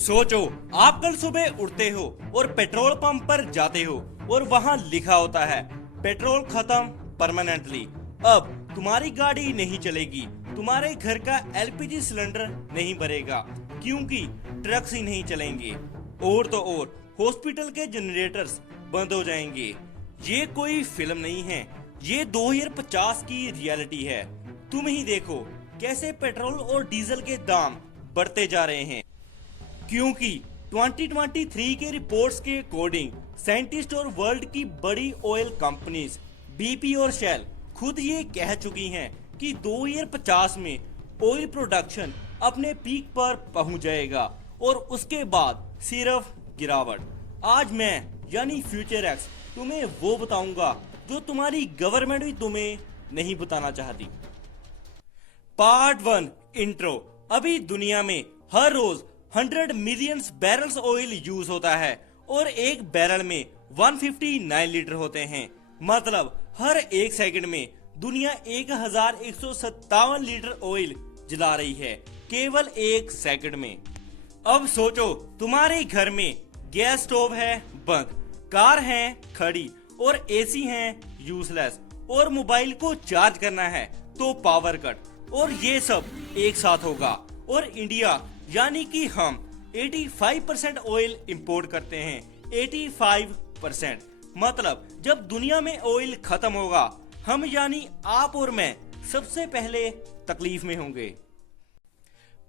सोचो, आप कल सुबह उठते हो और पेट्रोल पंप पर जाते हो और वहां लिखा होता है पेट्रोल खत्म परमानेंटली। अब तुम्हारी गाड़ी नहीं चलेगी, तुम्हारे घर का एलपीजी सिलेंडर नहीं भरेगा क्योंकि ट्रक्स ही नहीं चलेंगे। और तो और हॉस्पिटल के जनरेटर्स बंद हो जाएंगे। ये कोई फिल्म नहीं है, ये 2050 की रियलिटी है। तुम ही देखो कैसे पेट्रोल और डीजल के दाम बढ़ते जा रहे हैं, क्योंकि 2023 के रिपोर्ट्स के अकॉर्डिंग साइंटिस्ट और वर्ल्ड की बड़ी ऑयल कंपनीज बीपी और शेल खुद ये कह चुकी हैं कि 2050 में ऑयल प्रोडक्शन अपने पीक पर पहुंच जाएगा और उसके बाद सिर्फ गिरावट। आज मैं यानी फ्यूचर एक्स तुम्हें वो बताऊंगा जो तुम्हारी गवर्नमेंट भी तुम्हें नहीं बताना चाहती। Part 1 intro. अभी दुनिया में हर रोज 100 मिलियन बैरल्स ऑयल यूज होता है और एक बैरल में 159 लीटर होते हैं। मतलब हर एक सेकंड में दुनिया 1157 लीटर ऑयल जला रही है, केवल एक सेकंड में। अब सोचो, तुम्हारे घर में गैस स्टोव है बंद, कार है खड़ी और एसी है यूजलेस और मोबाइल को चार्ज करना है तो पावर कट, और ये सब एक साथ होगा। और इंडिया यानी कि हम 85% ऑयल इंपोर्ट करते हैं। 85%। मतलब जब दुनिया में ऑयल खत्म होगा, हम यानी आप और मैं सबसे पहले तकलीफ में होंगे।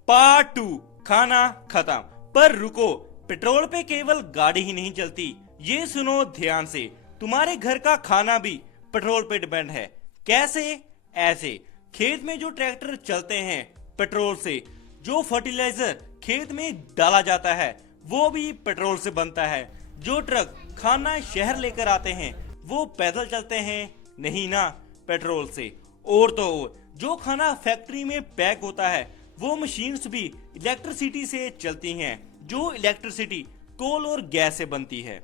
पार्ट 2 खाना खत्म। पर रुको, पेट्रोल पे केवल गाड़ी ही नहीं चलती। ये सुनो ध्यान से, तुम्हारे घर का खाना भी पेट्रोल पे डिपेंड है। कैसे? ऐसे, खेत में जो ट्रैक्टर चलते हैं पेट्रोल से, जो फर्टिलाइजर खेत में डाला जाता है वो भी पेट्रोल से बनता है, जो ट्रक खाना शहर लेकर आते हैं वो पैदल चलते हैं नहीं ना, पेट्रोल से। और तो और जो खाना फैक्ट्री में पैक होता है वो मशीन्स भी इलेक्ट्रिसिटी से चलती हैं, जो इलेक्ट्रिसिटी कोल और गैस से बनती है।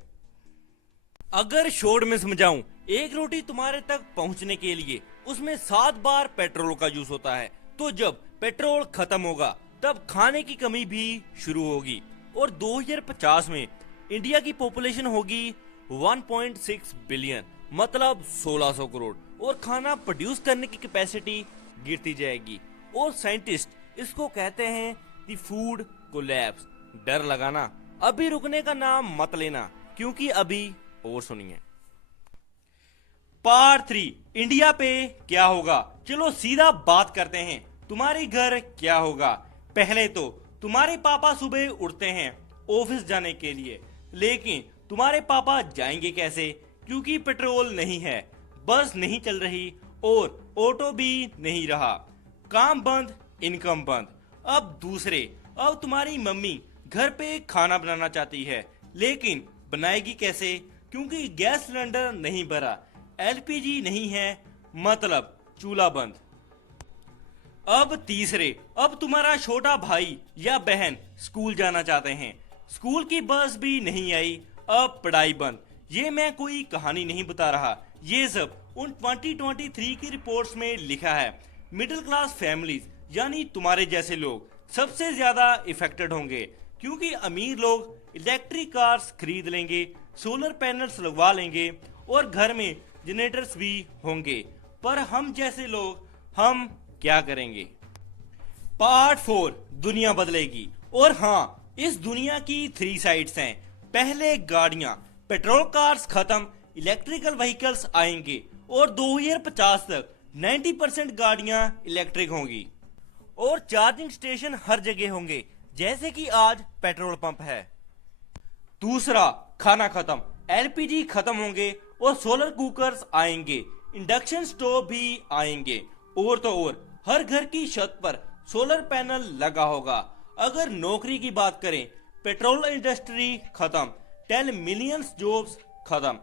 अगर शॉर्ट में समझाऊं, एक रोटी तुम्हारे तक पहुंचने के लिए उसमें 7 बार पेट्रोल का यूज होता है। तो जब पेट्रोल खत्म होगा तब खाने की कमी भी शुरू होगी और 2050 में इंडिया की पॉपुलेशन होगी 1.6 बिलियन, मतलब 1600 करोड़, और खाना प्रोड्यूस करने की कैपेसिटी गिरती जाएगी। और साइंटिस्ट इसको कहते हैं दी फूड कोलैप्स। डर लगाना, अभी रुकने का नाम मत लेना, क्योंकि अभी और सुनिए। पार्ट 3 इंडिया पे क्या होगा। चलो सीधा बात करते हैं, तुम्हारे घर क्या होगा। पहले तो तुम्हारे पापा सुबह उठते हैं ऑफिस जाने के लिए, लेकिन तुम्हारे पापा जाएंगे कैसे, क्योंकि पेट्रोल नहीं है, बस नहीं चल रही और ऑटो भी नहीं रहा। काम बंद, इनकम बंद। अब दूसरे, अब तुम्हारी मम्मी घर पे खाना बनाना चाहती है, लेकिन बनाएगी कैसे, क्योंकि गैस सिलेंडर नहीं भरा, एलपीजी नहीं है, मतलब चूल्हा बंद। अब तीसरे, अब तुम्हारा छोटा भाई या बहन स्कूल जाना चाहते हैं, स्कूल की बस भी नहीं आई, अब पढ़ाई बंद। ये मैं कोई कहानी नहीं बता रहा, ये सब उन 2023 की रिपोर्ट्स में लिखा है। मिडिल क्लास फैमिलीज यानी तुम्हारे जैसे लोग सबसे ज्यादा इफेक्टेड होंगे, क्योंकि अमीर लोग इलेक्ट्रिक कार्स खरीद लेंगे, सोलर पैनल्स लगवा लेंगे और घर में जनरेटर्स भी होंगे। पर हम जैसे लोग, हम क्या करेंगे। पार्ट 4 दुनिया बदलेगी। और हाँ, इस दुनिया की 3 साइड्स हैं। पहले गाड़ियां, पेट्रोल कार्स खत्म, इलेक्ट्रिकल व्हीकल्स आएंगे और 2050 तक 90% गाड़ियां इलेक्ट्रिक होंगी और चार्जिंग स्टेशन हर जगह होंगे, जैसे कि आज पेट्रोल पंप है। दूसरा, खाना खत्म, एलपीजी खत्म होंगे और सोलर कुकर्स आएंगे, इंडक्शन स्टोव भी आएंगे। और तो और हर घर की छत पर सोलर पैनल लगा होगा। अगर नौकरी की बात करें, पेट्रोल इंडस्ट्री खत्म, 10 मिलियन जॉब्स खत्म।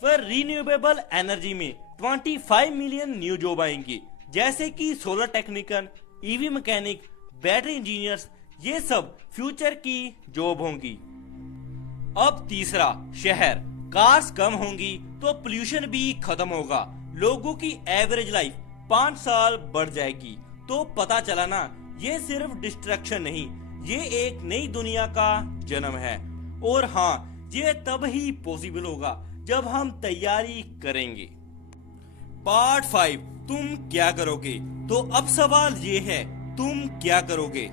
फिर रिन्यूएबल एनर्जी में 25 मिलियन न्यू जॉब आएंगी, जैसे कि solar technician, EV mechanic, battery engineers, ये सब फ्यूचर की जॉब होंगी। अब तीसरा, शहर, कार्स कम होंगी तो पोल्यूशन भी खत्म होगा, लोगों की एवरेज लाइफ 5 साल बढ़ जाएगी। तो पता चला ना, ये सिर्फ डिस्ट्रक्शन नहीं, ये एक नई दुनिया का जन्म है। और हाँ, ये तब ही पॉसिबल होगा जब हम तैयारी करेंगे। पार्ट 5, तुम क्या करोगे? तो अब सवाल ये है, तुम क्या करोगे?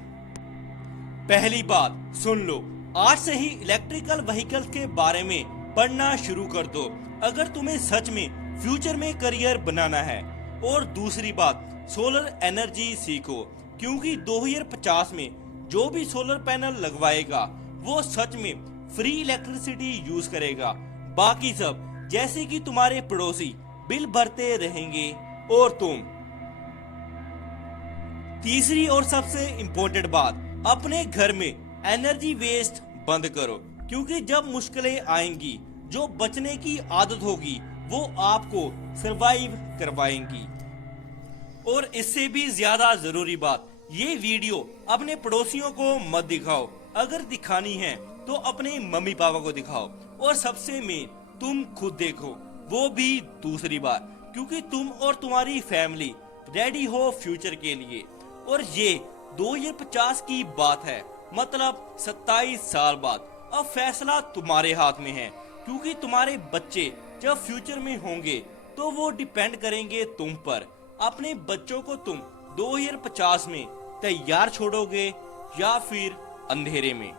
पहली बात सुन लो, आज से ही इलेक्ट्रिकल व्हीकल्स के बारे में पढ़ना शुरू कर दो अगर तुम्हें सच में फ्यूचर में करियर बनाना है। और दूसरी बात, सोलर एनर्जी सीखो, क्योंकि 2050 में जो भी सोलर पैनल लगवाएगा वो सच में फ्री इलेक्ट्रिसिटी यूज करेगा। बाकी सब जैसे कि तुम्हारे पड़ोसी बिल भरते रहेंगे और तुम। तीसरी और सबसे इम्पोर्टेंट बात, अपने घर में एनर्जी वेस्ट बंद करो, क्योंकि जब मुश्किलें आएंगी जो बचने की आदत होगी वो आपको सरवाइव करवाएंगी। और इससे भी ज्यादा जरूरी बात, ये वीडियो अपने पड़ोसियों को मत दिखाओ, अगर दिखानी है तो अपने मम्मी पापा को दिखाओ। और सबसे मेन, तुम खुद देखो, वो भी दूसरी बार, क्योंकि तुम और तुम्हारी फैमिली रेडी हो फ्यूचर के लिए। और ये 2050 की बात है, मतलब 27 साल बाद। अब फैसला तुम्हारे हाथ में है, क्योंकि तुम्हारे बच्चे जब फ्यूचर में होंगे तो वो डिपेंड करेंगे तुम पर। अपने बच्चों को तुम 2050 में तैयार छोड़ोगे या फिर अंधेरे में।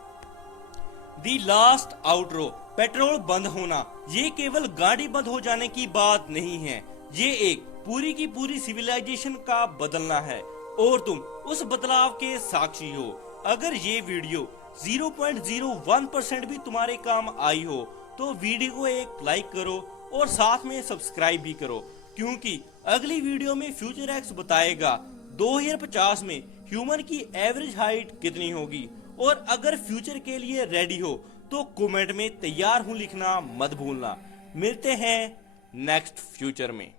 दी लास्ट आउटरो, पेट्रोल बंद होना ये केवल गाड़ी बंद हो जाने की बात नहीं है, ये एक पूरी की पूरी सिविलाइजेशन का बदलना है और तुम उस बदलाव के साक्षी हो। अगर ये वीडियो 0.01% भी तुम्हारे काम आई हो तो वीडियो को एक लाइक करो और साथ में सब्सक्राइब भी करो, क्योंकि अगली वीडियो में फ्यूचर एक्स बताएगा 2050 में ह्यूमन की एवरेज हाइट कितनी होगी। और अगर फ्यूचर के लिए रेडी हो तो कमेंट में तैयार हूं लिखना मत भूलना। मिलते हैं नेक्स्ट फ्यूचर में।